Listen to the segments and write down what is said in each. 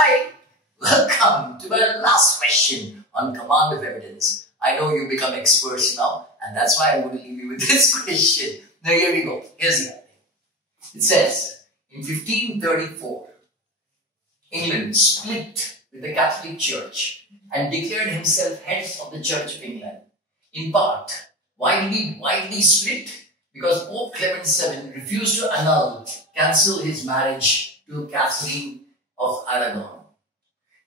Hi, welcome to my last question on command of evidence. I know you become experts now, and that's why I'm going to leave you with this question. Now here we go. Here's the idea. It says, in 1534, England split with the Catholic Church and declared himself head of the Church of England. In part, why did he split? Because Pope Clement VII refused to cancel his marriage to Catherine of Aragon.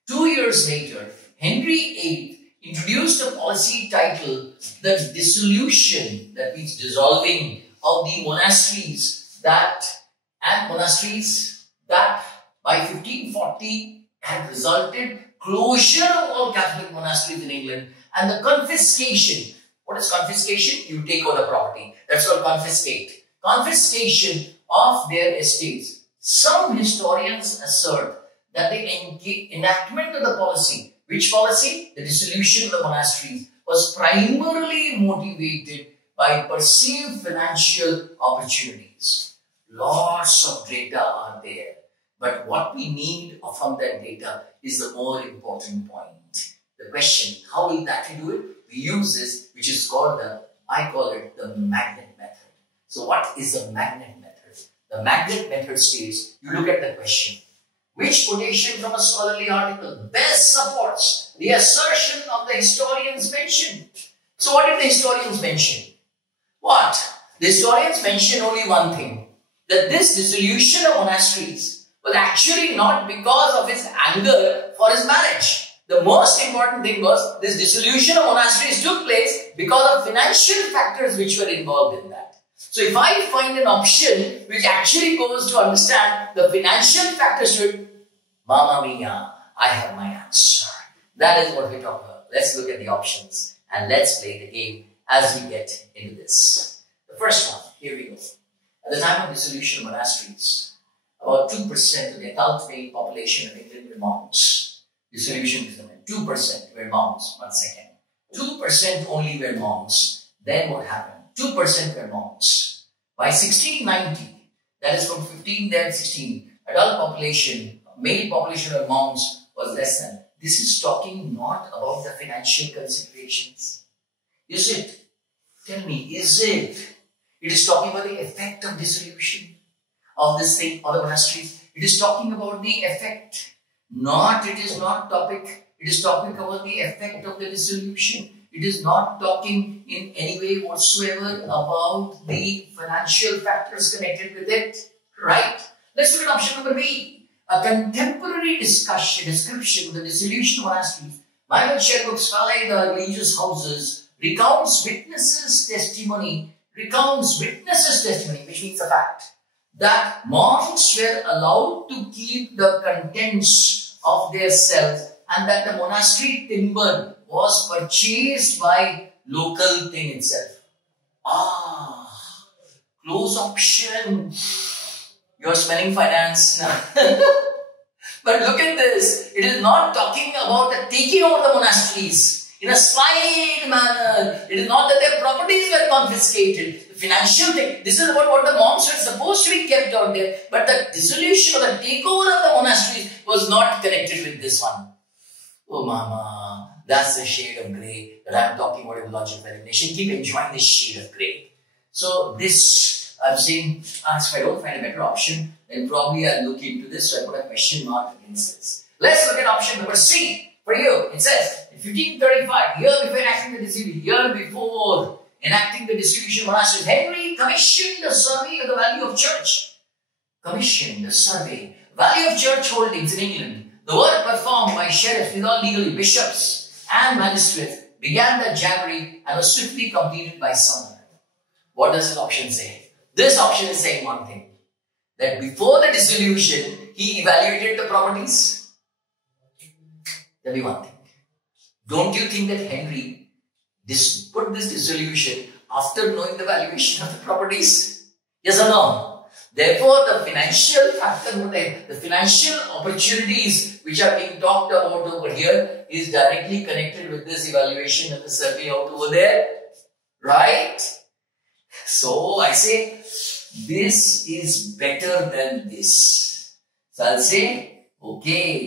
2 years later, Henry VIII introduced a policy titled the dissolution, that means dissolving, of the monasteries that by 1540 had resulted closure of all Catholic monasteries in England and the confiscation. What is confiscation? You take over the property. That's called confiscate. Confiscation of their estates. Some historians assert that the enactment of the policy, which policy? The dissolution of the monasteries, was primarily motivated by perceived financial opportunities. Lots of data are there, but what we need from that data is the more important point. The question, how will that do it? We use this, which is called I call it the magnet method. So what is the magnet method? The magnet method states, you look at the question, which quotation from a scholarly article best supports the assertion of the historians mentioned? So what did the historians mention? What? The historians mentioned only one thing, that this dissolution of monasteries was actually not because of his anger for his marriage. The most important thing was this dissolution of monasteries took place because of financial factors which were involved in that. So if I find an option which actually goes to understand the financial factors to it, Mamma mia, I have my answer. That is what we talk about. Let's look at the options and let's play the game as we get into this. The first one, here we go. At the time of dissolution of monasteries, about 2% of the adult male population of England were monks. Dissolution is 2% were monks. 1 second. 2% only were monks. Then what happened? 2% were monks. By 1690, that is from 15 then 16, adult population, male population of monks was less than. This is talking not about the financial considerations. Is it? Tell me, is it? It is talking about the effect of dissolution of this thing, of the monasteries. It is talking about the effect. It is not topic. It is talking about the effect of the dissolution. It is not talking in any way whatsoever about the financial factors connected with it. Right? Let's look at option number B. A contemporary description of the dissolution of monasteries by the Sherlock's Valley, the religious houses, recounts witnesses' testimony, which means a fact, that monks were allowed to keep the contents of their cells and that the monastery timber was purchased by local thing itself. Close option. You're smelling finance now. But look at this. It is not talking about the taking over the monasteries in a slight manner. It is not that their properties were confiscated. The financial thing. This is about what the monks were supposed to be kept out there. But the dissolution or the takeover of the monasteries was not connected with this one. Oh mama, that's the shade of grey that I'm talking about in logical elimination. Keep enjoying this shade of grey. So this, I'm saying, if I don't find a better option, then probably I'll look into this. So I put a question mark against this. Let's look at option number C. For you, it says, in 1535, year before enacting the dissolution of monasteries, Henry commissioned a survey of the value of church. Commissioned a survey. Value of church holdings in England. The work performed by sheriffs, these are legally bishops and magistrates, began that January and was swiftly completed by summer. What does this option say? This option is saying one thing, that before the dissolution, he evaluated the properties. Tell me one thing. Don't you think that Henry put this dissolution after knowing the valuation of the properties? Yes or no? Therefore, the financial factor, the financial opportunities which are being talked about over here is directly connected with this evaluation of the survey out over there. Right? So, I say, this is better than this. So, I'll say, okay.